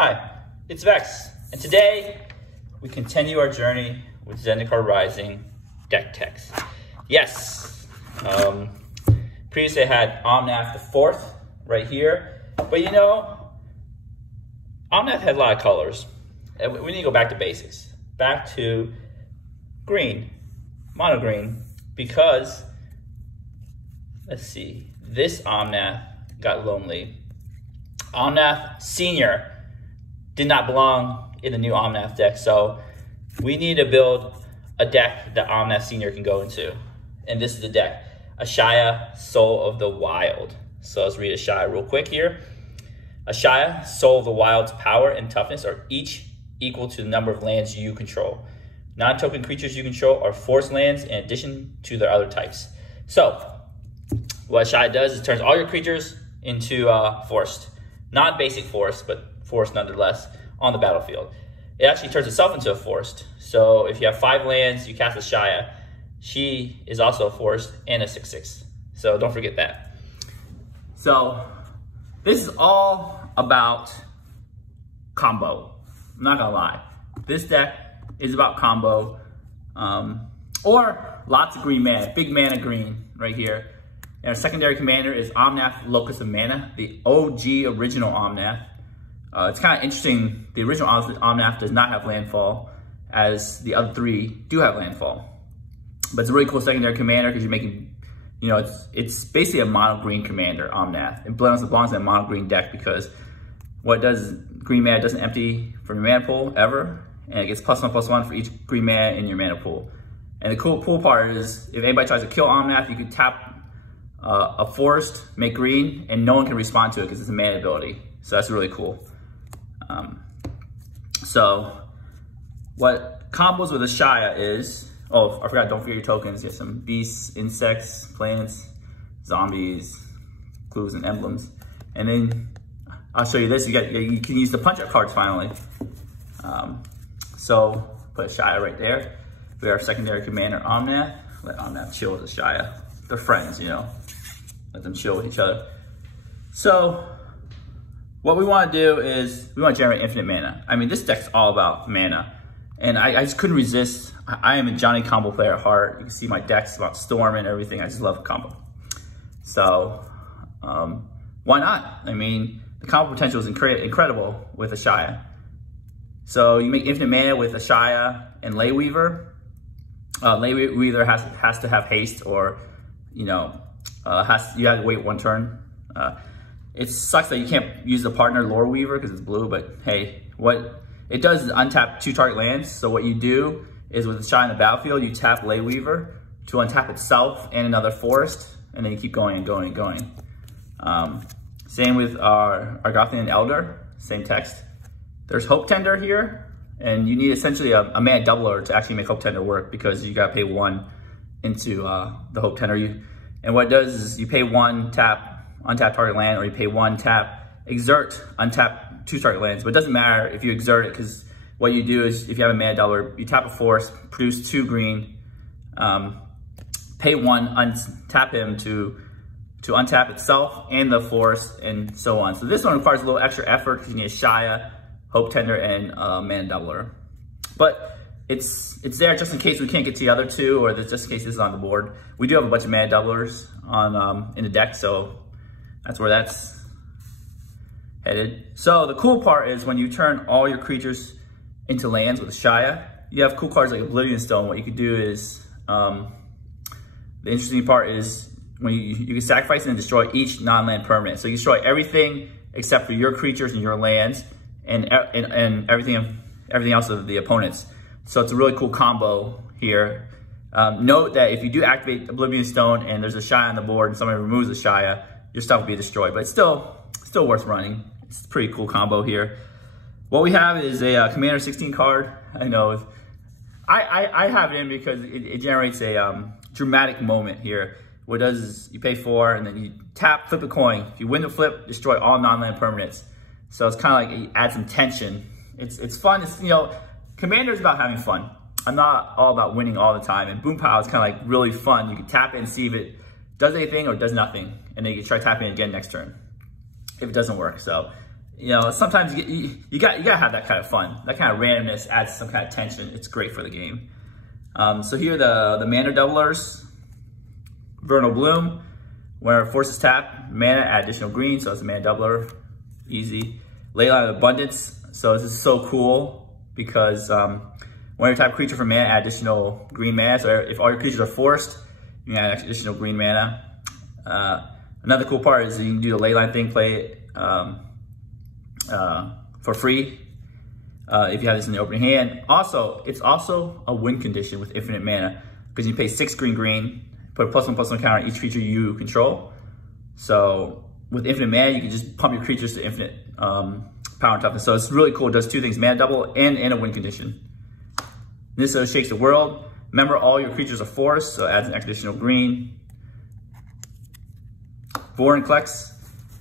Hi, it's Vex, and today we continue our journey with Zendikar Rising deck techs. Yes, previously I had Omnath the 4th right here, but you know, Omnath had a lot of colors. We need to go back to basics, back to green, mono green, because, let's see, this Omnath got lonely. Omnath Senior did not belong in the new Omnath deck, so we need to build a deck that Omnath Senior can go into. And this is the deck, Ashaya, Soul of the Wild. So let's read Ashaya real quick here. Ashaya, Soul of the Wild's power and toughness are each equal to the number of lands you control. Non-token creatures you control are forest lands in addition to their other types. So what Ashaya does is turns all your creatures into forest. Not basic forest, but forest nonetheless, on the battlefield. It actually turns itself into a forest. So if you have 5 lands, you cast Ashaya. She is also a forest and a 6/6. So don't forget that. So this is all about combo. I'm not gonna lie. This deck is about combo, or lots of green mana, big mana green right here. And our secondary commander is Omnath, Locus of Mana, the OG original Omnath. It's kind of interesting, the original Omnath does not have landfall, as the other 3 do have landfall. But it's a really cool secondary commander because you're making, you know, it's basically a mono green commander, Omnath. It belongs in a mono green deck because what it does is green mana doesn't empty from your mana pool ever, and it gets +1/+1 for each green mana in your mana pool. And the cool part is, if anybody tries to kill Omnath, you can tap a forest, make green, and no one can respond to it because it's a mana ability. So that's really cool. So what combos with Ashaya is, oh, I forgot, don't forget your tokens. You have some beasts, insects, plants, zombies, clues, and emblems. And then I'll show you this. You can use the punch-up cards finally. So put Ashaya right there. We have our secondary commander, Omnath. Let Omnath chill with Ashaya. They're friends, you know. Let them chill with each other. So what we want to do is we want to generate infinite mana. I mean, this deck's all about mana. And I just couldn't resist. I am a Johnny combo player at heart. You can see my deck's about storm and everything. I just love combo. So why not? I mean, the combo potential is incredible with Ashaya. So you make infinite mana with Ashaya and Layweaver. Layweaver has to have haste, or, you know, you have to wait 1 turn. It sucks that you can't use the partner Lore Weaver because it's blue, but hey, what it does is untap 2 target lands. So what you do is with Ashaya in the battlefield, you tap Layweaver to untap itself and another forest, and then you keep going and going and going. Same with our Argothian Elder, same text. There's Hope Tender here, and you need essentially a mana doubler to actually make Hope Tender work because you gotta pay 1 into the Hope Tender. And what it does is you pay 1, tap, untap target land, or you pay 1, tap, exert, untap 2 target lands. But it doesn't matter if you exert it, because what you do is, if you have a mana doubler, you tap a forest, produce 2 green, pay 1, untap him to untap itself and the forest, and so on. So this one requires a little extra effort because you need Ashaya, Hope Tender, and mana doubler. But it's there just in case we can't get to the other 2, or just in case this is on the board. We do have a bunch of mana doublers on in the deck, so that's where that's headed. So the cool part is when you turn all your creatures into lands with Ashaya, you have cool cards like Oblivion Stone. What you could do is, the interesting part is when you can sacrifice and destroy each non-land permanent. So you destroy everything except for your creatures and your lands, and everything else of the opponents. So it's a really cool combo here. Note that if you do activate Oblivion Stone and there's Ashaya on the board and somebody removes Ashaya, your stuff will be destroyed, but it's still worth running. It's a pretty cool combo here. What we have is a Commander 16 card. I know I have it in because it generates a dramatic moment here. What it does is you pay 4 and then you tap, flip a coin. If you win the flip, destroy all non-land permanents. So it's kind of like you add some tension. It's fun. It's, you know, Commander is about having fun. I'm not all about winning all the time. And Boom Pow is kind of like really fun. You can tap it and see if it does anything or does nothing. And then you can try tapping it again next turn if it doesn't work. So you know, sometimes you gotta have that kind of fun. That kind of randomness adds some kind of tension. It's great for the game. So here are the Manor doublers. Vernal Bloom, where forces tap, mana, add additional green, so it's a mana doubler, easy. Leyline of Abundance, so this is so cool because when you type creature for mana, add additional green mana. So if all your creatures are forced, you can add additional green mana. Another cool part is you can do the Leyline thing, play it for free if you have this in the opening hand. Also, it's also a win condition with infinite mana because you pay 6 green, put a +1/+1 counter on each creature you control. So with infinite mana, you can just pump your creatures to infinite power and toughness. So it's really cool. It does 2 things, mana double and in a win condition. This shakes the world. Remember, all your creatures are forced, so it adds an additional green. Vorinclex.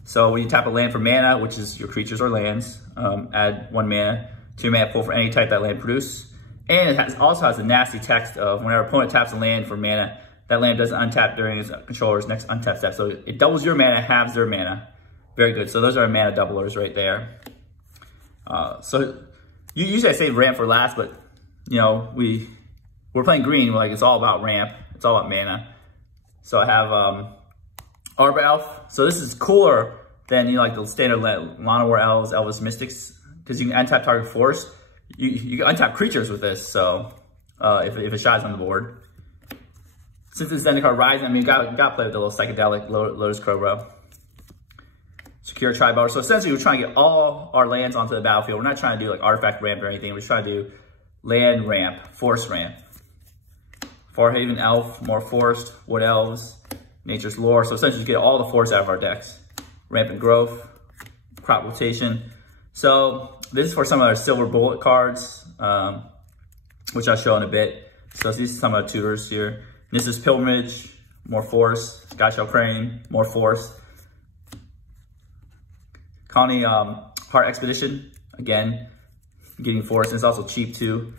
So when you tap a land for mana, which is your creatures or lands, add 1 mana to your mana pool for any type that land produce. And it also has a nasty text of whenever opponent taps a land for mana, that land doesn't untap during his controller's next untap step. So it doubles your mana, halves their mana. Very good. So those are our mana doublers right there. So usually I save ramp for last, but you know, we're playing green. Like it's all about ramp. It's all about mana. So I have Arbor Elf. So this is cooler than, you know, like the standard Lana War Elves, Elvis Mystics, because you can untap target force. You can untap creatures with this. So if a shot's on the board. Since it's Zendikar Rising, I mean, you gotta play with the little psychedelic Lotus Cobra. Secure Tri-Bar. So essentially, we're trying to get all our lands onto the battlefield. We're not trying to do like artifact ramp or anything. We're trying to do land ramp, force ramp. Farhaven Elf, more forced. Wood Elves, Nature's Lore. So essentially, you get all the force out of our decks. Rampant Growth, Crop Rotation. So this is for some of our silver bullet cards, which I'll show in a bit. So these are some of our tutors here. This is Pilgrimage, more force. Skyshell Crane, more force. Connie Heart Expedition, again, getting force, and it's also cheap too.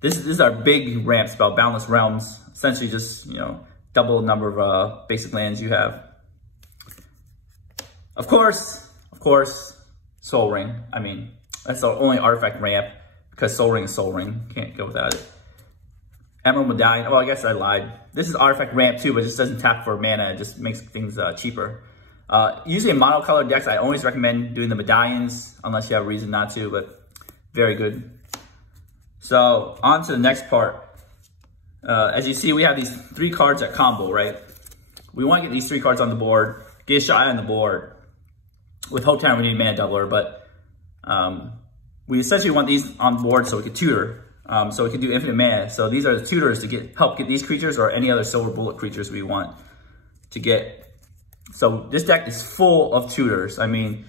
This is our big ramp spell, Boundless Realms. Essentially just, you know, double the number of basic lands you have. Of course, Soul Ring. I mean, that's the only artifact ramp because Soul Ring is Soul Ring. Can't go without it. Emerald Medallion. Oh, I guess I lied. This is artifact ramp too, but it just doesn't tap for mana. It just makes things cheaper. Usually in monocolored decks, I always recommend doing the medallions unless you have a reason not to, but very good. So on to the next part. As you see, we have these 3 cards at combo, right? We want to get these 3 cards on the board, get Ashaya on the board. With Hope Town, we need mana doubler, but we essentially want these on board so we can tutor. So we can do infinite mana. So these are the tutors to help get these creatures or any other silver bullet creatures we want to get. So this deck is full of tutors. I mean,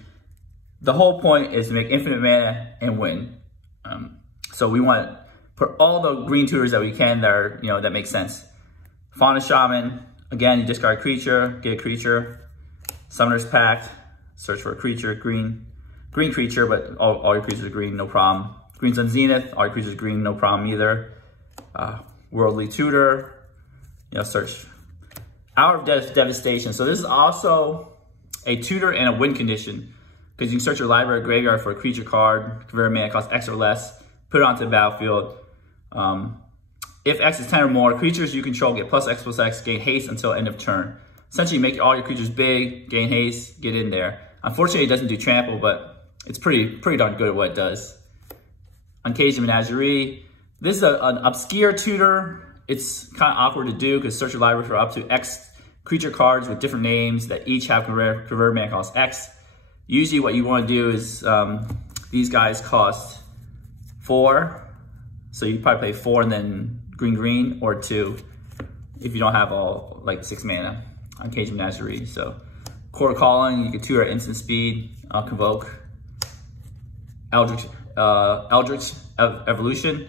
the whole point is to make infinite mana and win. So we want to put all the green tutors that we can that are, you know, that make sense. Fauna Shaman, again, you discard a creature, get a creature. Summoner's Pact, search for a creature, green creature, but all your creatures are green, no problem. Green Sun Zenith, all your creatures are green, no problem either. Worldly Tutor, you know, search. Hour of Devastation. So this is also a tutor and a win condition because you can search your library or graveyard for a creature card, convert mana, cost X or less, put it onto the battlefield. If X is 10 or more, creatures you control get +X/+X, gain haste until end of turn. Essentially, make all your creatures big, gain haste, get in there. Unfortunately, it doesn't do trample, but it's pretty darn good at what it does. Uncaged Menagerie. This is an obscure tutor. It's kind of awkward to do because search your library for up to X creature cards with different names that each have convert mana cost X. Usually what you want to do is, these guys cost 4. So you probably play 4 and then green, or 2 if you don't have all like 6 mana. Uncaged Menagerie. So Quarter Calling, you can tutor at instant speed, Convoke. Eldritch Evolution.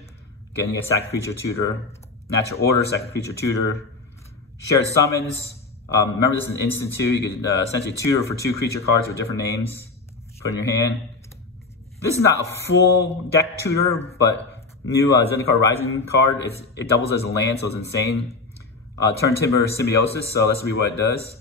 Again, you get sack creature tutor. Natural Order, second creature tutor. Shared Summons. Remember this is an instant too. You can essentially tutor for 2 creature cards with different names. Put in your hand. This is not a full deck tutor, but new Zendikar Rising card. It doubles as a land, so it's insane. Turn Timber Symbiosis, so let's read what it does.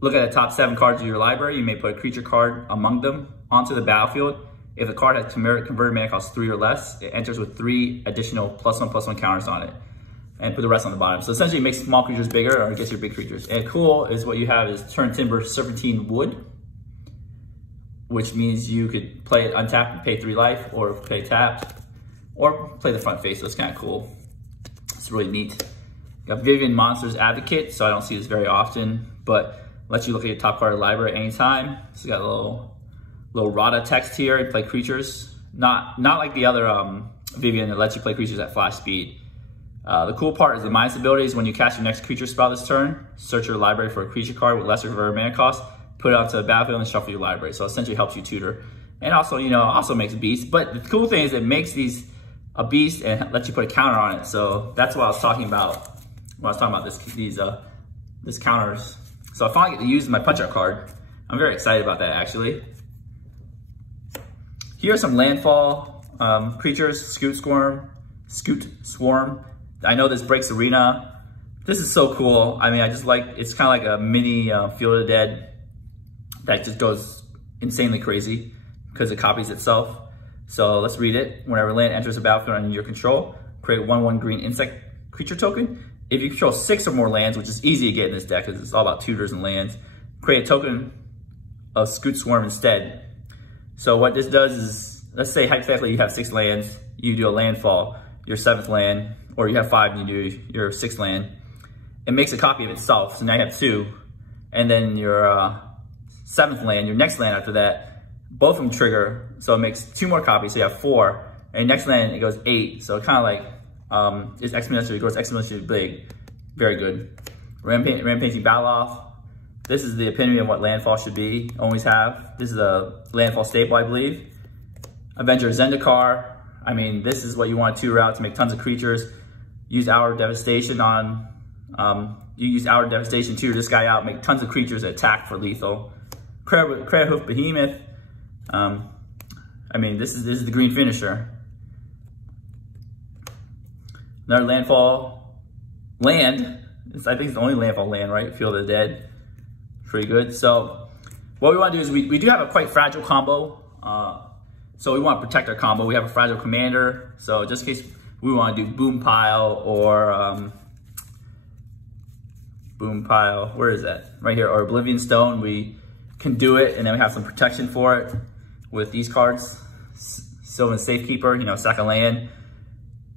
Look at the top 7 cards of your library. You may put a creature card among them onto the battlefield. If the card has converted mana cost 3 or less, it enters with 3 additional +1/+1 counters on it, and put the rest on the bottom. So essentially it makes small creatures bigger, or it gets your big creatures. And cool is what you have is Turn Timber Serpentine Wood, which means you could play it untapped and pay 3 life, or play tapped, or play the front face. So it's kind of cool. It's really neat. Got Vivian Monsters Advocate, so I don't see this very often, but lets you look at your top card of the library at any time. So you got a little Rada text here and play creatures. Not like the other Vivian that lets you play creatures at flash speed. The cool part is the minus abilities. When you cast your next creature spell this turn, search your library for a creature card with lesser converted mana cost, put it onto the battlefield and shuffle your library. So essentially helps you tutor. And also, you know, also makes beasts. But the cool thing is it makes these a beast and lets you put a counter on it. So that's what I was talking about when I was talking about this counters. So I finally get to use my punch-out card. I'm very excited about that, actually. Here are some landfall creatures. Scoot Swarm. I know this breaks arena. This is so cool. I mean, I just like, it's kind of like a mini Field of the Dead that just goes insanely crazy because it copies itself. So let's read it. Whenever land enters a battlefield under your control, create a 1/1 green insect creature token. If you control 6 or more lands, which is easy to get in this deck because it's all about tutors and lands, create a token of Scoot Swarm instead. So what this does is, let's say hypothetically you have 6 lands, you do a landfall, your 7th land, or you have 5 and you do your 6th land. It makes a copy of itself, so now you have 2. And then your 7th land, your next land after that, both of them trigger, so it makes 2 more copies, so you have 4. And next land, it goes 8, so it kind of like, it's exponentially, it grows exponentially big. Very good. Rampaging Battle. This is the epitome of what landfall should be, always have. This is a landfall staple, I believe. Avenger Zendikar. I mean, this is what you want to tutor out to make tons of creatures. Use Hour Devastation on, you use Hour Devastation to tutor this guy out, make tons of creatures that attack for lethal. Crayhoof Behemoth. I mean, this is the green finisher. Another landfall land. I think it's the only landfall land, right? Field of the Dead. Pretty good. So what we want to do is we do have a quite fragile combo. So we want to protect our combo. We have a fragile commander. So just in case we want to do Boom Pile or Boom Pile, where is that? Right here, or Oblivion Stone, we can do it, and then we have some protection for it with these cards. Sylvan Safekeeper, you know, sack a land.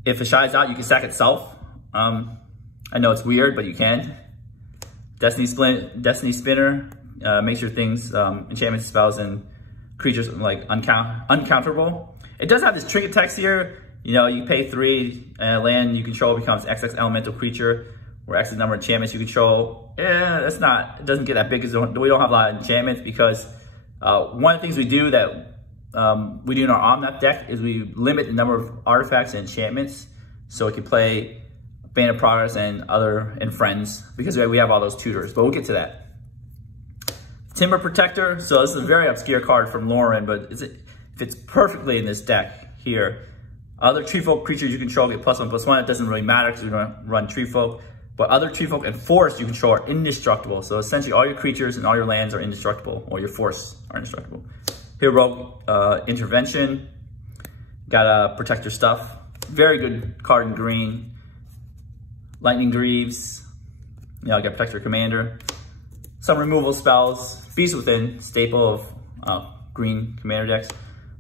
If Ashaya's out, you can sack itself. I know it's weird, but you can. Destiny Spinner makes your things, enchantments, spells, and creatures like uncounterable. It does have this trinket text here. You know, you pay 3 and land you control becomes XX elemental creature, where X is the number of enchantments you control. That's not, it doesn't get that big because we don't have a lot of enchantments, because one of the things we do that we do in our Omnath deck is we limit the number of artifacts and enchantments so it can play Band of Progress and Friends, because we have all those tutors, but we'll get to that. Timber Protector, so this is a very obscure card from Lauren, but it fits perfectly in this deck here. Other treefolk creatures you control get +1/+1. It doesn't really matter because we don't run treefolk, but other treefolk and forest you control are indestructible. So essentially all your creatures and all your lands are indestructible, or your forests are indestructible. Heroic Intervention, gotta protect your stuff. Very good card in green. Lightning Greaves, you know, gotta protect your commander. Some removal spells. Beast Within, staple of green commander decks.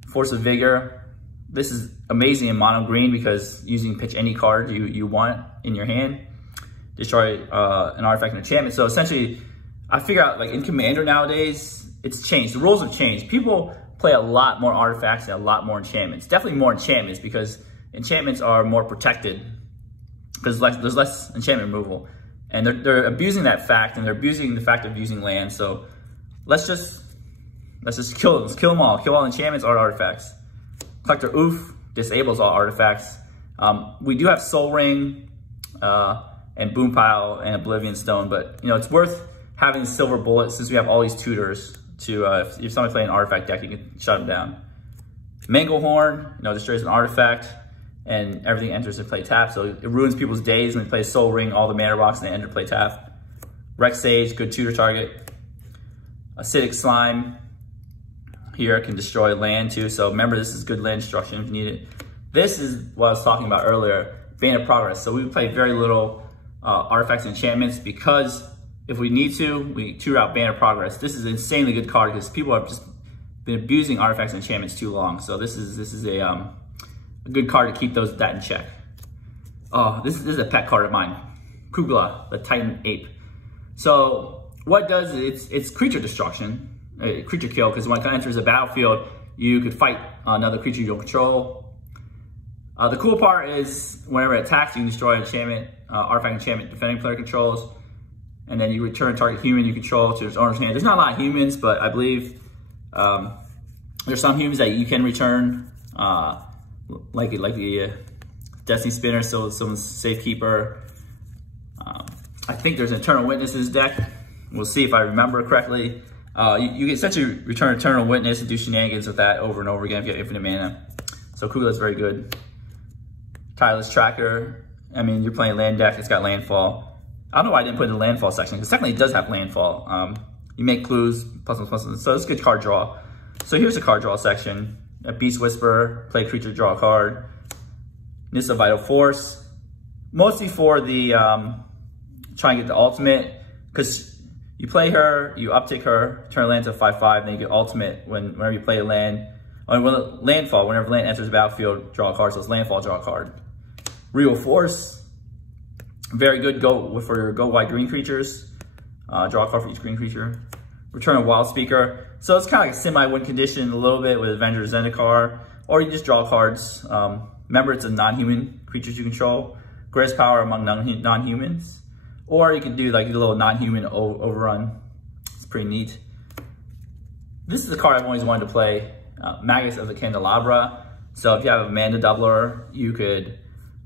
Force of Vigor. This is amazing in mono green because you can pitch any card you want in your hand. Destroy an artifact and enchantment. So essentially, I figure out, like in Commander nowadays, it's changed. The rules have changed. People play a lot more artifacts and a lot more enchantments. Definitely more enchantments, because enchantments are more protected because there's less enchantment removal. And they're abusing that fact, and they're abusing the fact of using land. So let's just kill them. Let's kill them all. Kill all enchantments, all artifacts. Collector Oof disables all artifacts. We do have Soul Ring and Boom Pile and Oblivion Stone, but you know, it's worth having Silver Bullet since we have all these tutors to, if somebody playing an artifact deck, you can shut them down. Manglehorn, you know, destroys an artifact and everything enters and play tap, so it ruins people's days when they play Soul Ring, all the mana rocks, and they enter play tap. Rex Sage, good tutor target. Acidic Slime. here can destroy land too. So remember, this is good land destruction if you need it. This is what I was talking about earlier, Bane of Progress. So we play very little artifacts and enchantments because if we need to, we tutor out Bane of Progress. This is an insanely good card because people have just been abusing artifacts and enchantments too long. So this is a good card to keep that in check. Oh, this is a pet card of mine, Kugla the Titan Ape. So what it does is it's creature destruction, creature kill, because when it enters the battlefield, you could fight another creature you don't control. The cool part is whenever it attacks, you can destroy an enchantment, artifact enchantment defending player controls, and then you return target human you control to its owner's hand. There's not a lot of humans, but I believe there's some humans that you can return, like the Destiny Spinner, so someone's Safekeeper. I think there's an Eternal Witnesses deck. We'll see if I remember correctly. You can essentially return Eternal Witness and do shenanigans with that over and over again if you have infinite mana. So Kugla is very good. Tireless Tracker. I mean, you're playing land deck, it's got landfall. I don't know why I didn't put it in the landfall section, because technically it does have landfall. You make clues, plus, so it's a good card draw. So here's the card draw section. A Beast Whisperer, play creature, draw a card. Nissa Vital Force, mostly for the, try and get the ultimate, because you play her, you uptick her, turn land to 5/5, then you get ultimate whenever you play a land. Landfall, whenever land enters the battlefield, draw a card, so it's landfall, draw a card. Real Force, very good for your go white green creatures. Draw a card for each green creature. Return a Wild Speaker. So it's kind of like a semi-win condition a little bit with Avenger Zendikar, or you just draw cards. Remember, it's a non-human creatures you control. Greatest power among non-humans. Or you can do like a little non-human overrun. It's pretty neat. This is a card I've always wanted to play. Magnus of the Candelabra. So if you have a mana doubler, you could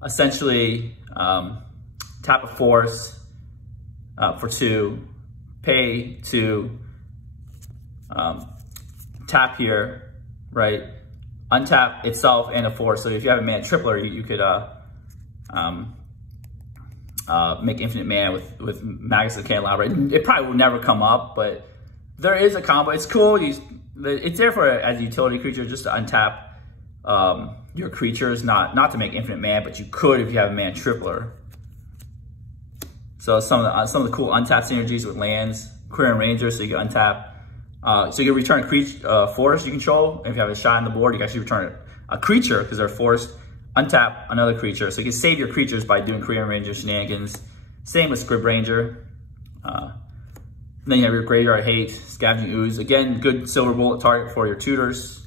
essentially tap a force for 2, pay 2, tap here, right? Untap itself and a force. So if you have a mana tripler, you could make infinite mana with Magnus of the Candelabra. It probably will never come up, but there is a combo. It's cool. It's there for as a utility creature, just to untap your creatures, not to make infinite mana, but you could if you have a mana tripler. So some of the cool untapped synergies with lands, Queer and Ranger, so you can untap. So you can return a forest you control. If you have a shot on the board, you can actually return a creature because they're forced. Untap another creature, so you can save your creatures by doing Queer and Ranger shenanigans. Same with Script Ranger. Then you have your Graveyard Hate, Scavenging Ooze. Again, good silver bullet target for your tutors.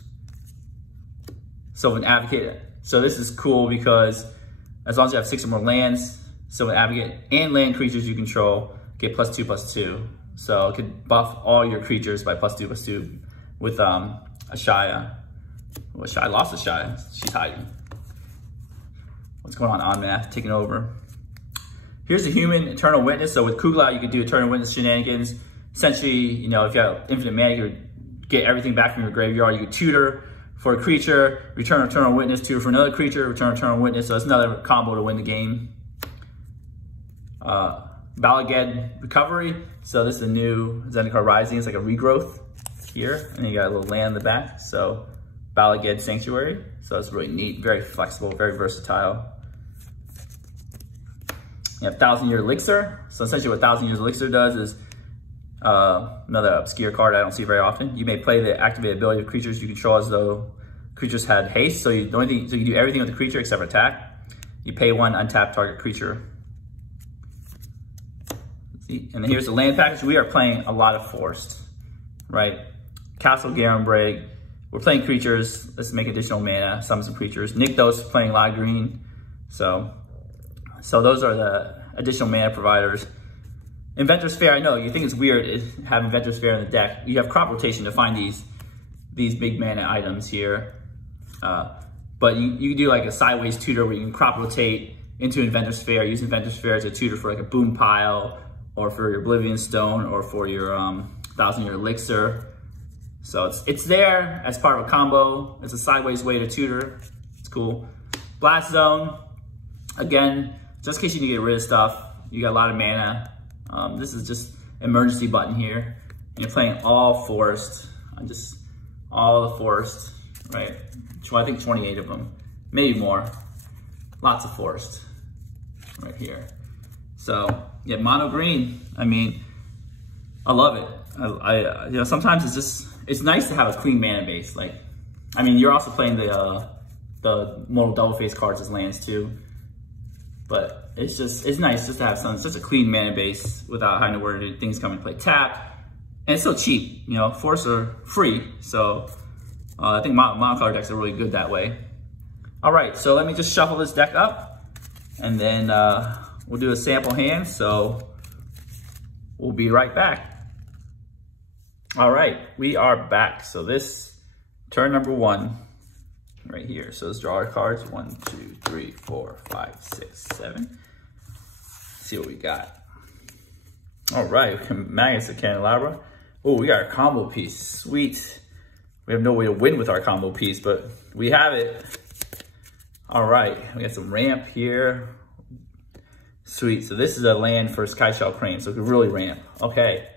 Sylvan Advocate. So this is cool because as long as you have 6 or more lands, Sylvan Advocate and land creatures you control get +2/+2. So it could buff all your creatures by +2/+2 with Ashaya. Well, I lost Ashaya. She's hiding. What's going on, Omnath? Taking over. Here's a human, Eternal Witness. So with Kugla, you could do Eternal Witness shenanigans. Essentially, you know, if you have infinite mana, you could get everything back from your graveyard. You could tutor for a creature, return Eternal Witness, tutor for another creature, return Eternal Witness. So it's another combo to win the game. Balaged Recovery. So this is a new Zendikar Rising. It's like a regrowth here. And you got a little land in the back. So Balaged Sanctuary. So it's really neat, very flexible, very versatile. You have 1,000-Year Elixir. So essentially what 1,000 Years Elixir does is another obscure card I don't see very often. You may play the activated ability of creatures you control as though creatures had haste. So you do everything with the creature except for attack. You pay 1, untap target creature. See? And then here's the land package. We are playing a lot of Forced, right? Castle Garenbreg. We're playing creatures. Let's make additional mana, summon some creatures. Nykthos playing a lot of green. So those are the additional mana providers. Inventor's Fair, I know, you think it's weird having Inventor's Fair in the deck. You have crop rotation to find these big mana items here. But you can do like a sideways tutor where you can crop rotate into Inventor's Fair, use Inventor's Fair as a tutor for like a boom pile, or for your Oblivion Stone, or for your 1,000-Year Elixir. So it's there as part of a combo. It's a sideways way to tutor. It's cool. Blast Zone, again, just in case you need to get rid of stuff. You got a lot of mana. This is just emergency button here. And you're playing all Forced. I'm just all the forest, right? I think 28 of them, maybe more. Lots of forest right here. So yeah, mono green. I mean, I love it. I you know, sometimes it's nice to have a clean mana base. Like, I mean, you're also playing the modal double face cards as lands too. But it's nice just to have such a clean mana base without having to worry things come and play tap. And it's still cheap, you know, forests are free. So I think monocolor decks are really good that way. All right, so let me just shuffle this deck up and then we'll do a sample hand. So we'll be right back. All right, we are back. So this turn number 1 right here. So let's draw our cards. 1, 2, 3, 4, 5, 6, 7. See what we got. All right, Magnus the Candelabra. Oh, we got our combo piece. Sweet. We have no way to win with our combo piece, but we have it. All right, we got some ramp here. Sweet. So this is a land for Skyshell Crane, so it can really ramp. Okay,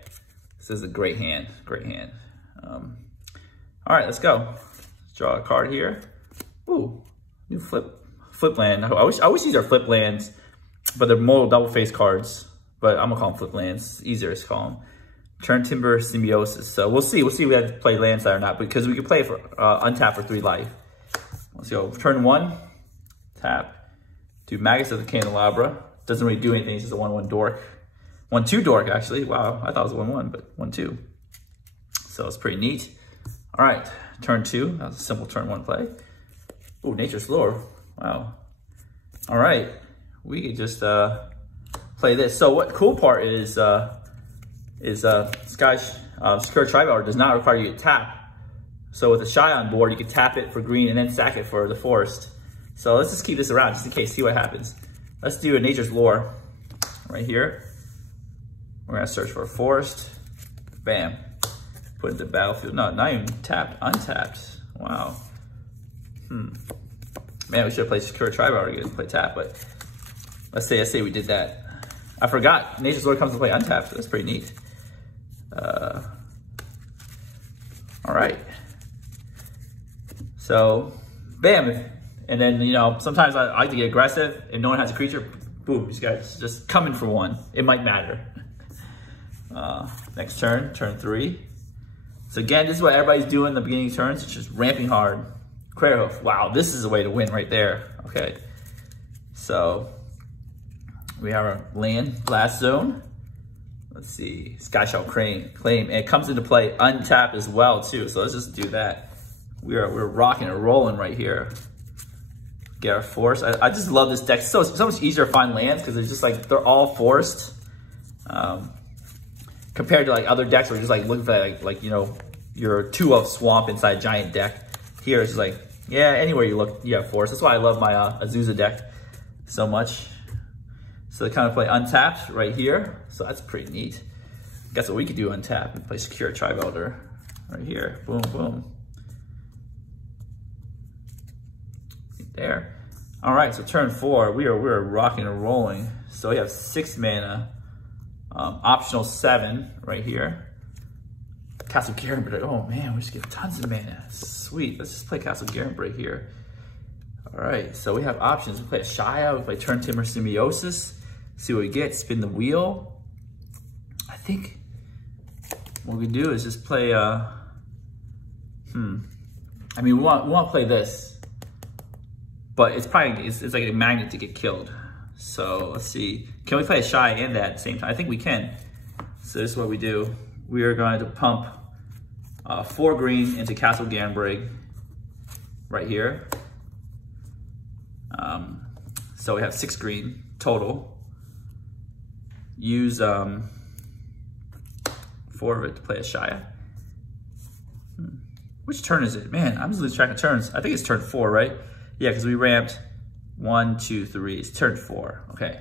this is a great hand. Great hand. All right, let's go. Let's draw a card here. Ooh, new flip land. I wish these are flip lands, but they're modal double face cards. But I'm gonna call them flip lands. It's easier to call them. Turn Timber Symbiosis. So we'll see. We'll see if we have to play lands that or not, because we can play for untap for 3 life. Let's go. Turn 1, tap. Do Magus of the Candelabra. Doesn't really do anything. It's just a 1/1 dork. 1/2 dork actually. Wow, I thought it was 1/1, but 1/2. So it's pretty neat. All right, turn 2. That was a simple turn 1 play. Oh, Nature's Lore. Wow. All right, we could just play this. So what cool part is Secure Tribal does not require you to tap. So with Ashaya on board, you can tap it for green and then sack it for the forest. So let's just keep this around just in case, see what happens. Let's do a Nature's Lore right here. We're gonna search for a forest. Bam. Put it in the battlefield. No, not even tapped, untapped. Wow. Man, we should have played Secure Tribal to play tap, but let's say we did that. I forgot Nature's Lore comes to play untapped. That's pretty neat. All right. So, bam. And then, you know, sometimes I like to get aggressive. If no one has a creature, boom, these guys just coming for 1. It might matter. Next turn, turn 3. So again, this is what everybody's doing in the beginning of turns. It's just ramping hard. Crater Hoof. Wow, this is a way to win right there. Okay. So we have our land, Blast Zone. Let's see, Skyshell Crane, Claim. And it comes into play untap as well too. So let's just do that. We're rocking and rolling right here. Get our forest. I just love this deck. It's so much easier to find lands because it's just like, they're all forest. Compared to like other decks where you're just like looking for like you know, your 2 of swamp inside a giant deck. Here it's just like, yeah, anywhere you look, you have forest. That's why I love my Azusa deck so much. So they kind of play untapped right here. So that's pretty neat. Guess what we could do untap and play Secure Tribal right here. Boom, boom. There. All right, so turn 4, we're rocking and rolling. So we have 6 mana, optional 7 right here. Castle Garenbrig. Oh man, we should get tons of mana. Sweet. Let's just play Castle Garenbrig here. All right, so we have options. We play Ashaya, we play Turn Timber Symbiosis. See what we get. Spin the wheel. I think what we do is just play. I mean, we want to play this, but it's probably it's like a magnet to get killed. So let's see. Can we play Ashaya and that at the same time? I think we can. So this is what we do. We are going to pump 4 green into Castle Garenbrig right here. So we have 6 green total. Use 4 of it to play Ashaya. Which turn is it? Man, I'm just losing track of turns. I think it's turn 4, right? Yeah, because we ramped 1, 2, 3. It's turn 4. Okay.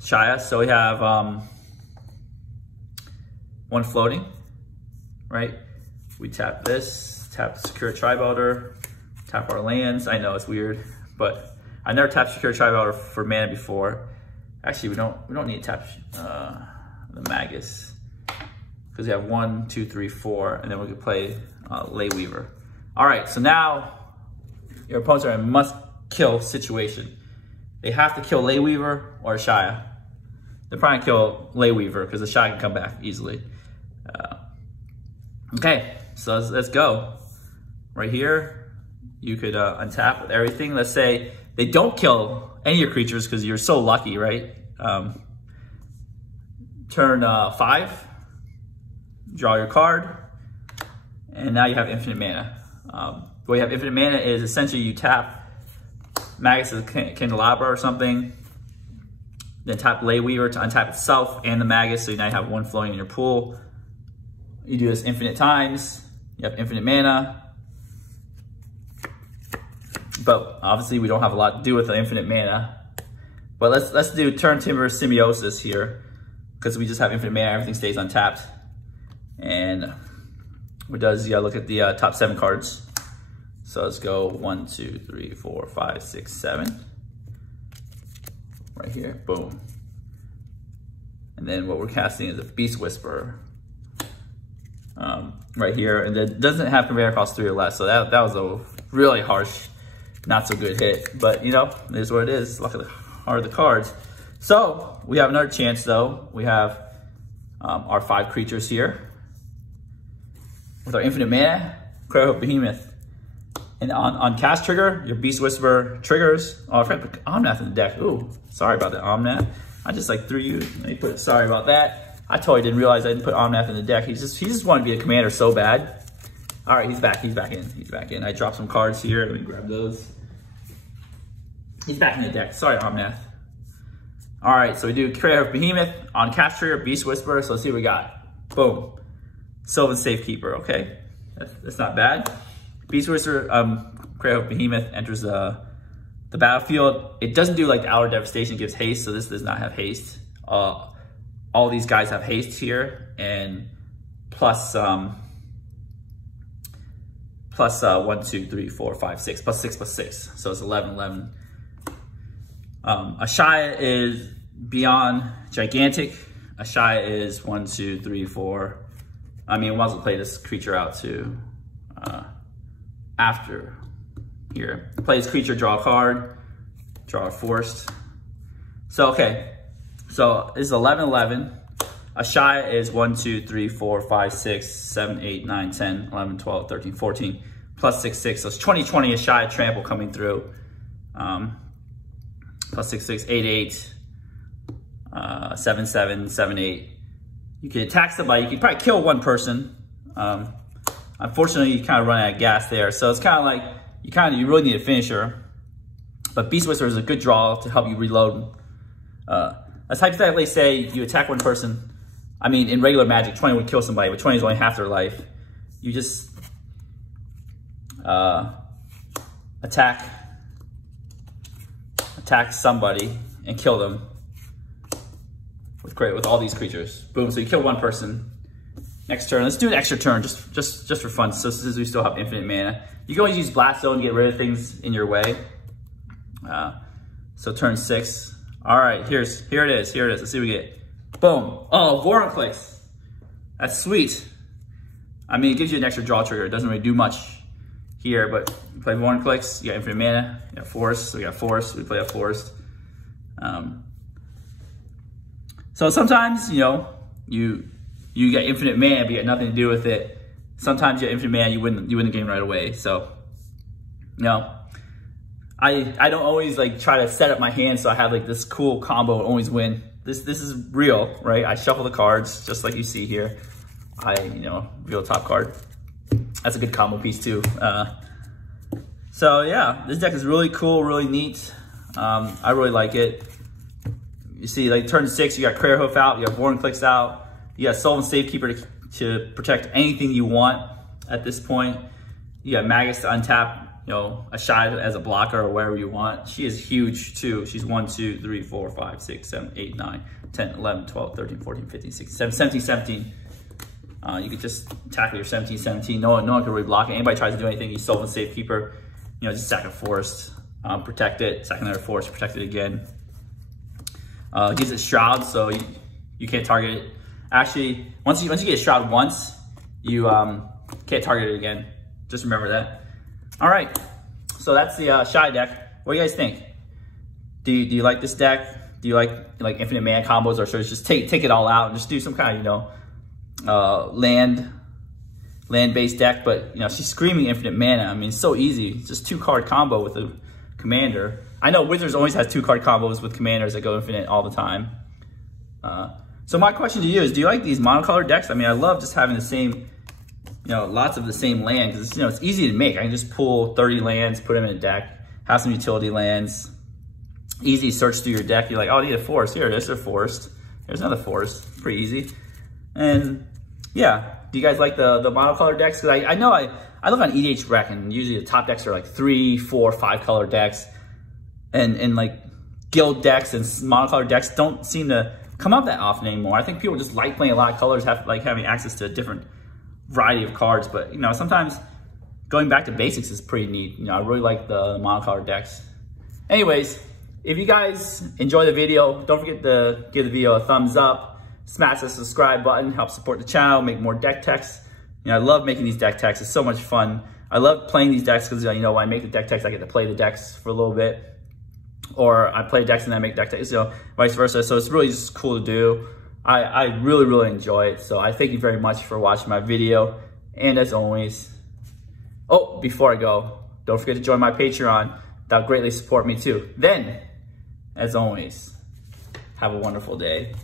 Ashaya. So we have 1 floating, right? We tap this, tap Secure Tribal, tap our lands. I know it's weird, but I never tapped Secure Tribal for mana before. Actually, we don't need to tap the Magus because we have 1, 2, 3, 4, and then we could play Lay Weaver. All right, so now your opponents are in a must-kill situation. They have to kill Lay Weaver or Ashaya. They're probably gonna kill Lay Weaver because Ashaya can come back easily. Okay, so let's go. Right here, you could untap with everything. Let's say they don't kill any of your creatures because you're so lucky, right? Turn 5, draw your card, and now you have infinite mana. The way you have infinite mana is essentially you tap Magnus' Candelabra or something, then tap Lay Weaver to untap itself and the Magnus, so now you have one flowing in your pool. You do this infinite times, you have infinite mana. But obviously we don't have a lot to do with the infinite mana. But let's do Turn Timber Symbiosis here, because we just have infinite mana, everything stays untapped. And what it does, you gotta look at the top 7 cards. So let's go 1, 2, 3, 4, 5, 6, 7. Right here, boom. And then what we're casting is a Beast Whisperer. Right here, and it doesn't have conveyor cost 3 or less, so that was a really harsh, not so good hit. But you know, it is what it is. Luck of the heart of the cards. So we have another chance though. We have our 5 creatures here with our infinite mana, Crowhook Behemoth. And on cast trigger, your Beast Whisperer triggers. Oh, I forgot to put Omnath in the deck. Ooh, sorry about that, Omnath. I just like threw you. Let me put sorry about that. I totally didn't realize I didn't put Omnath in the deck. He just wanted to be a commander so bad. All right, he's back in. I dropped some cards here. Let me grab those. He's back in the deck. Sorry, Omnath. All right, so we do Crowhook Behemoth on cast trigger, Beast Whisperer. So let's see what we got. Boom. Sylvan Safekeeper, okay. That's not bad. Beast Whisperer, Crowhook Behemoth enters the battlefield. It doesn't do like the Outer Devastation, it gives haste, so this does not have haste. All these guys have haste here, and plus 1, 2, 3, 4, 5, 6, plus 6, plus 6. So it's 11. Ashaya is beyond gigantic. Ashaya is 1, 2, 3, 4. I mean, we'll also play this creature out too. After here, play this creature, draw a card, draw a forced. So okay, so it's 11. Ashaya is 1, 2, 3, 4, 5, 6, 7, 8, 9, 10, 11, 12, 13, 14, plus 6, 6. So it's 20, Ashaya Trample coming through. Plus 6, 6, 8, 8, 7, 7, 7, 8. You can attack somebody, you can probably kill one person. Unfortunately, you kind of run out of gas there. So it's kind of like, you really need a finisher. But Beast Whisperer is a good draw to help you reload. Let's hypothetically say you attack one person. I mean, in regular Magic, 20 would kill somebody, but 20 is only half their life. You just attack somebody and kill them with all these creatures. Boom, so you kill one person. Next turn, let's do an extra turn just for fun, so since we still have infinite mana. You can always use Blast Zone to get rid of things in your way. So turn 6. All right, here it is. Let's see what we get. Boom. Oh, Vernal. That's sweet. I mean, it gives you an extra draw trigger. It doesn't really do much here, but you play Vernal, you got infinite mana, you got Force, so we got Force, we play a Forced. So sometimes, you know, you get infinite mana, but you got nothing to do with it. Sometimes you get infinite mana, you win the game right away. So, you know, I don't always like try to set up my hand so I have like this cool combo and always win. This is real, right? I shuffle the cards just like you see here. Real top card. That's a good combo piece too. So yeah, this deck is really cool, really neat. I really like it. You see, like turn 6, you got Crowhook out, you got Vernal out, you got Sylvan Safekeeper to protect anything you want at this point. You got Magnus to untap, Ashaya as a blocker or wherever you want. She is huge too. She's 1, 2, 3, 4, 5, 6, 7, 8, 9, 10, 11, 12, 13, 14, 15, 16, 17, 17. You could just tackle your 17, 17. No one can really block it. Anybody tries to do anything, you Sylvan Safekeeper, just sack a Forest, protect it, sack another Forest, protect it again. It gives it Shroud, so you can't target it. Actually, once you get Shroud once, you can't target it again. Just remember that. All right, so that's the Ashaya deck. What do you guys think? Do you like this deck? Do you like infinite mana combos, or should we just take it all out and just do some kind of, you know, land-based deck? But, you know, she's screaming infinite mana. I mean, it's so easy. It's just 2-card combo with a commander. I know Wizards always has 2-card combos with commanders that go infinite all the time. So my question to you is, do you like these monocolored decks? I mean, I love just having the same, you know, lots of the same land, because, you know, it's easy to make. I can just pull 30 lands, put them in a deck, have some utility lands, easy search through your deck. You're like, oh, I need a forest. Here, there's a forest. There's another forest. Pretty easy. And yeah, do you guys like the monocolored decks? Because I know I look on EDH Rec, and usually the top decks are like 3, 4, 5 color decks, and like guild decks and monocolored decks don't seem to come up that often anymore. I think people just like playing a lot of colors, having access to a different variety of cards. But, you know, sometimes going back to basics is pretty neat. You know, I really like the monocolored decks. Anyways, if you guys enjoy the video, don't forget to give the video a thumbs up, smash the subscribe button, help support the channel, make more deck techs. You know, I love making these deck techs. It's so much fun. I love playing these decks because, you know, when I make the deck techs, I get to play the decks for a little bit. Or I play decks and then I make deck techs, you know, vice versa. So it's really just cool to do. I really, really enjoy it. So I thank you very much for watching my video. And as always, oh, before I go, don't forget to join my Patreon. That'll greatly support me too. Then, as always, have a wonderful day.